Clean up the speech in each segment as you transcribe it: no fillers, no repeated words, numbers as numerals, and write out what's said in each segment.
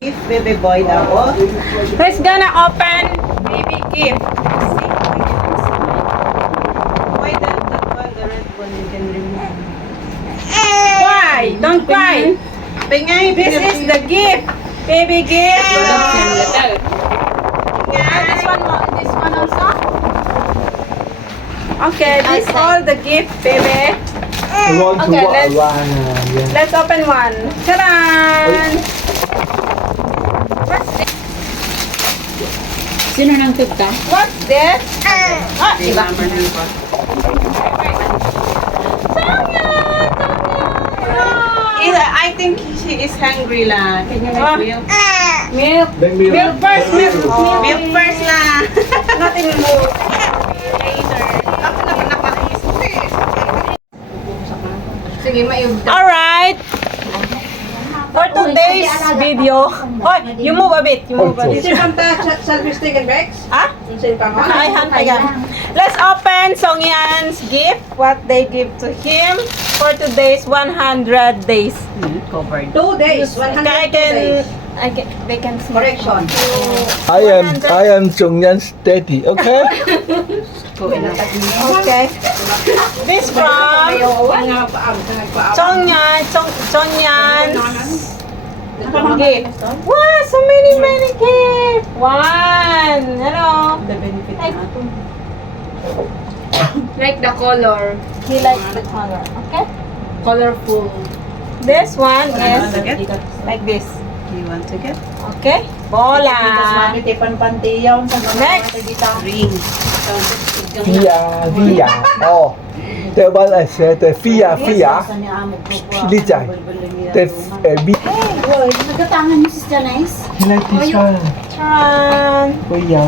If baby boy daw. Let's gonna open baby gift. See? Why that one, the red one, you can remove? Why? Don't cry. Pingay, This is the gift. Baby gift. This one also. Okay, this all the gift, baby. I want to Okay, walk let's- around. Yeah. Let's open one. Charan! Sino nang tugta? What's this? Iba man. I think she is hungry la. Can you Ah. make milk? Milk. Bring me Milk first, milk. Milk first la. Nothing more. Ako naman nakakis. Sige, mayugda. Alright. For today's video. Oh, you move a bit. You move a bit. Ah? Ay, hand pa yan. Let's open Song Yan's gift. What they give to him for today's 100 days. Covered. 2 days, 100 days. They can see. Correction. I am Jongyan's daddy. Okay. Okay. This from Chongyan's gift. Wow, so many gifts. One. Hello. The benefit Like, natin. Like the color. he likes the color. Okay. Colorful. This one Want to is get? like this. You want to get? Okay. Bola. Next. Ring. Via. Oh, that one I said the Via. Lija. The Nagkatangan niyo si Janice? He like this one. Tran. Via.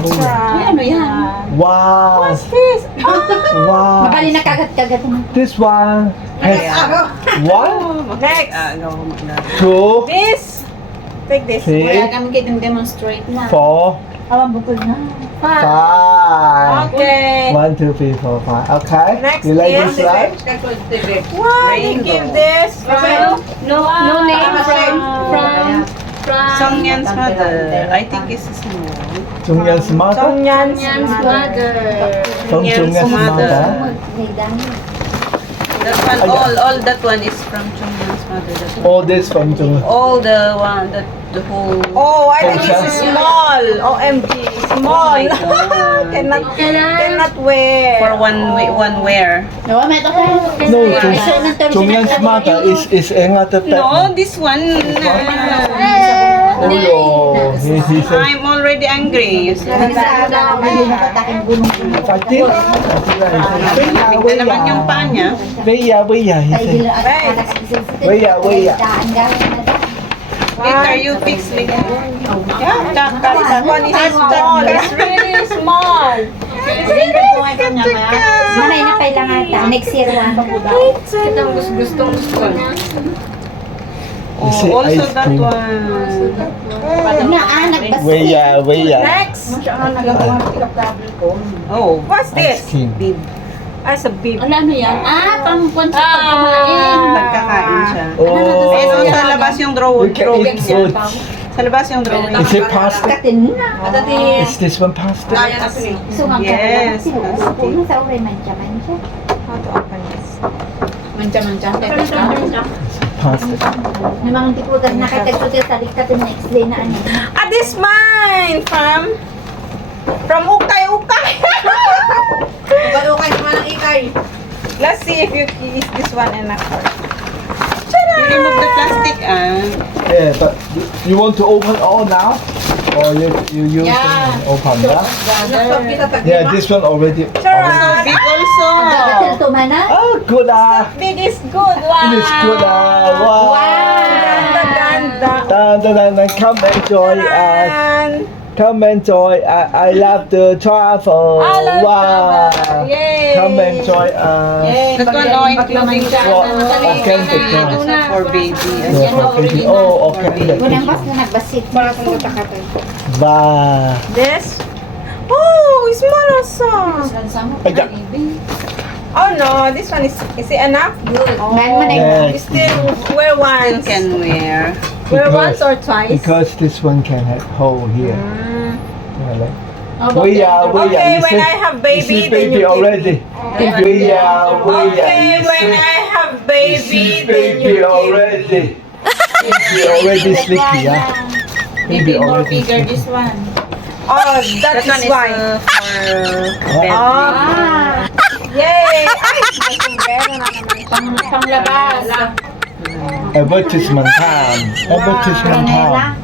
Ano yan? Wow. What's this? Wow. Mabali na kagat-kagat mo. This one has one, Next. two, This. Take this. three, Wala kami kitang demonstrate na. four, Awang bukod na. five. Okay. 1, 2, 3, 4, 5. Okay. Next You like is- this right? Why they give this? No name from Songyan's mother. I think it's small. Jongyan's mother. Chongyan's Yan's mother. mother. From Jongyan's mother. That one, all that one is from Chongyan's mother. That one. All this from Jong. All the one, the whole. Oh, I think this is small. OMG, small. Oh my God. cannot wear. For one wear. No, may ito tayo. No, Jongyan's mother is another pet. No, this one. Oh, no. He's a I'm already angry. You see. fighting. Tignan naman yung paa niya. Vaya. He said. Wait. Peter, you fix me. Yeah, This one is small. It's really small. Manay na kailangan ta. Next year, one pa po daw. Kitang gustong niya. You Oh, say also ice that cream. one. Nagbas. Waya. Next. Oh, What's Ice this? cream. bib. As a bib. Ano yan? Pang-punch sa pagkumain. Nagkakain siya. Oh. Eh, no, sa labas yung drawing You can eat niya. fruit. Sa labas yung drawing. Is it plastic? Katin na. Is this one plastic? Sungag ka Yes, na. Sinuupo sa uri, mancha-mancha. How to open this? Mancha-mancha. Plastic. Namang tipo ka nakatagputil sa katin next day na ano. This mine from Ukay. Let's see if is this one enough for You remove the plastic, Yeah, but you want to open all now? Or you use Yeah. and open that? Yeah, this one already. Charan. big also. Katil to man na. Oh, good Big is good. Wow. It is good Wow. Ganda. Come enjoy Charan. Come enjoy. I love the travel. I love Wow. travel. Yay. Come enjoy. That one, no, including Authentic na. for baby. No, for baby. Oh, okay. Unang bas na nagbasit. Wow. This. Oh, it's small also. Ayan. Oh no, this one is it enough? Ngayon mo na Yeah. You still wear You once. can wear. Wear once or twice? Because this one can have hole here. Mm. Yeah, like. How about We the are, other we one? Okay, are. when I have baby, this is then you baby give already. We are, we Okay, are. when I have This baby, is then you baby give. already. Baby already sleepy, yeah. Maybe more already bigger sleepy. this one. Oh, that That one is is why. for bed. Ah. Yay! Ay, may sombrero na naman. Panglabas. Advertisement time. Advertisement time.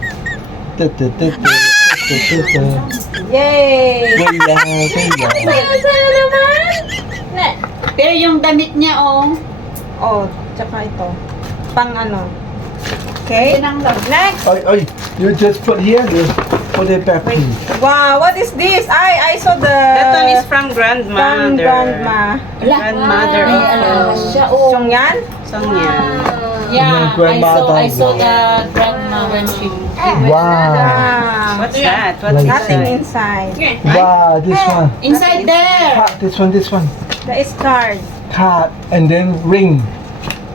Yay! We are, we are. Pero yung damit niya, oh. Oh, tsaka ito. Pang ano. Okay. Yun ang love. Next. Oi, oi, you just put here, you put it back, please. Wow, what is this? I saw the That one is from grandmother. from grandma. Grandmother May of alawas siya, oh. Siyong yan? Songyan. Yeah, Grandmother. I saw the grandma when she... Wow. Ah, What's that? What's Like nothing inside? inside. Wow, this one. Inside there. Card, this one. That is card. Card, and then ring.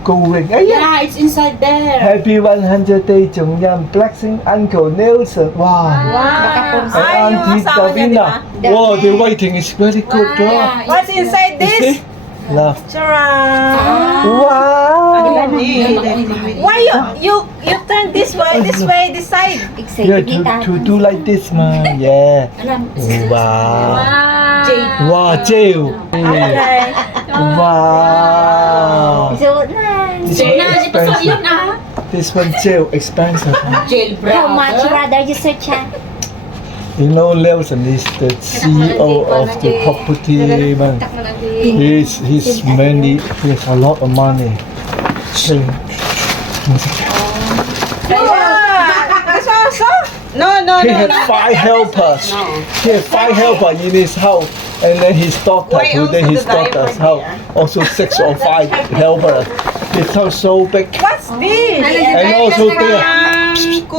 Go ring. Ay, yeah. Yeah, it's inside there. Happy 100 day Jongyan, Blessing Uncle Nelson. Wow. Wow. And Ay, yung Auntie asawa niya, di ba? Davina. Wow, the waiting is very good, girl. Yeah, What's inside You see? this? Love. Charan. Wow. Why you turn this way, this side? Yeah, to do like this, man. Yeah. Alam, Wow. Jade. Wow, jail. Okay. Wow. Suot na. This Jade one na, ito so yun expensive. ah. This one jail expensive. Jail How much brother. rather you search ha? You know, Nelson is the CEO of the property, man. He's mainly, he has a lot of money. Okay. Wow. This also? No, He had 5 helpers. He had 5 helpers in his house. And then his daughter, Why who then also his the diaper daughter's house. Also 6 or 5 helpers. His house so big. What's this? And also there,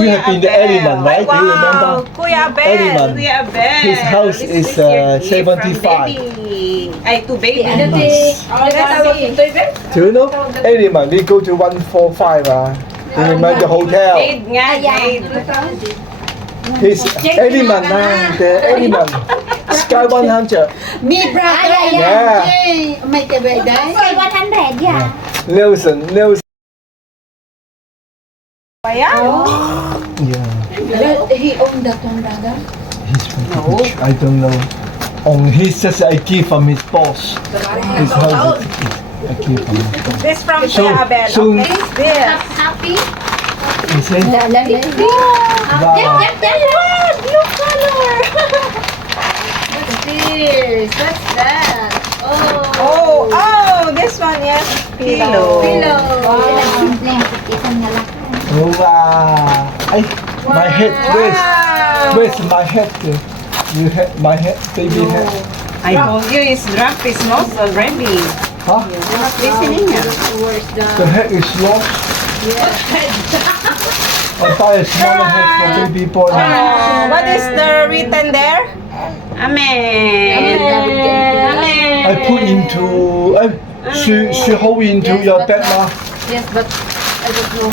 you have been the element, right? Do you Wow, remember? Kuya Ben. Element. We are bed. His house This is, your gift 75. from baby. Ay, to baby. Nice. Let's see. Do you know? Element, we go to 145. You remember the hotel? Maid nga, maid. His element, the element. Sky 100. Me brother. Yeah. Jay. May kabeday. Say 100, yeah. Nelson. Ayan. Yeah. He owned that one, brother. He's from rich. I don't know. He's just a gift from his boss. His house is a gift from his boss. This from So- Kuya Abel. so- Okay. This. Happy? You see? Wow. Blue color. What's this? What's that? Oh, this one, yes. Pillow. Simple yung kutisan nga lang. Oh, wow. Ay, my head. Where's my head? You had my head, baby head. I told you his drop is lost already. Huh? You're not listening yan. Where's the... The head is lost. I buy a smaller head for baby boy. What is the written there? Amen. Amen. I put into. She hold into your bed now. Yes, but I don't know.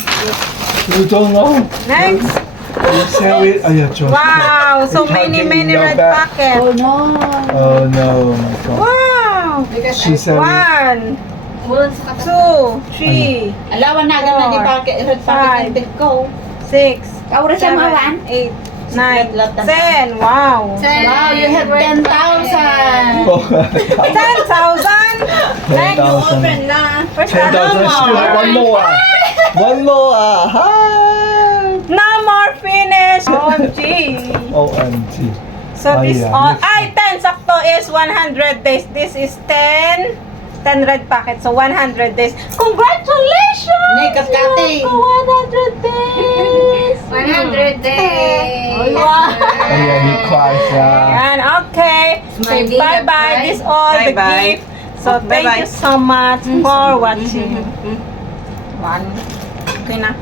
You don't know. Next. You sell it. Oh yeah, John. Wow, so You can't many, get in many your red bag. packets. Oh no. Oh no, my God. Wow. Because She sell it. 1, 2, 3, alawan na agad na di packet, red packet ng ko. 6, Kaura siya mawan? 8, 9, 10. Wow. Wow, you have 10,000. Oh, 10,000. Next. 10,000. na. First 10,000. Still have one more. One more. Hi. No more finish. OMG. OMG. So Ay, this yeah, all, next 10 sakto is 100 days. This is 10 red packets. So 100 days. Congratulations! May katkate. 100 days. 100 days. Wow. Oh yeah, he cries. Yeah. And okay. Say Smiley bye bye. right? This all the Bye-bye. gift. So thank Bye-bye. you so much for watching. One. Okay na.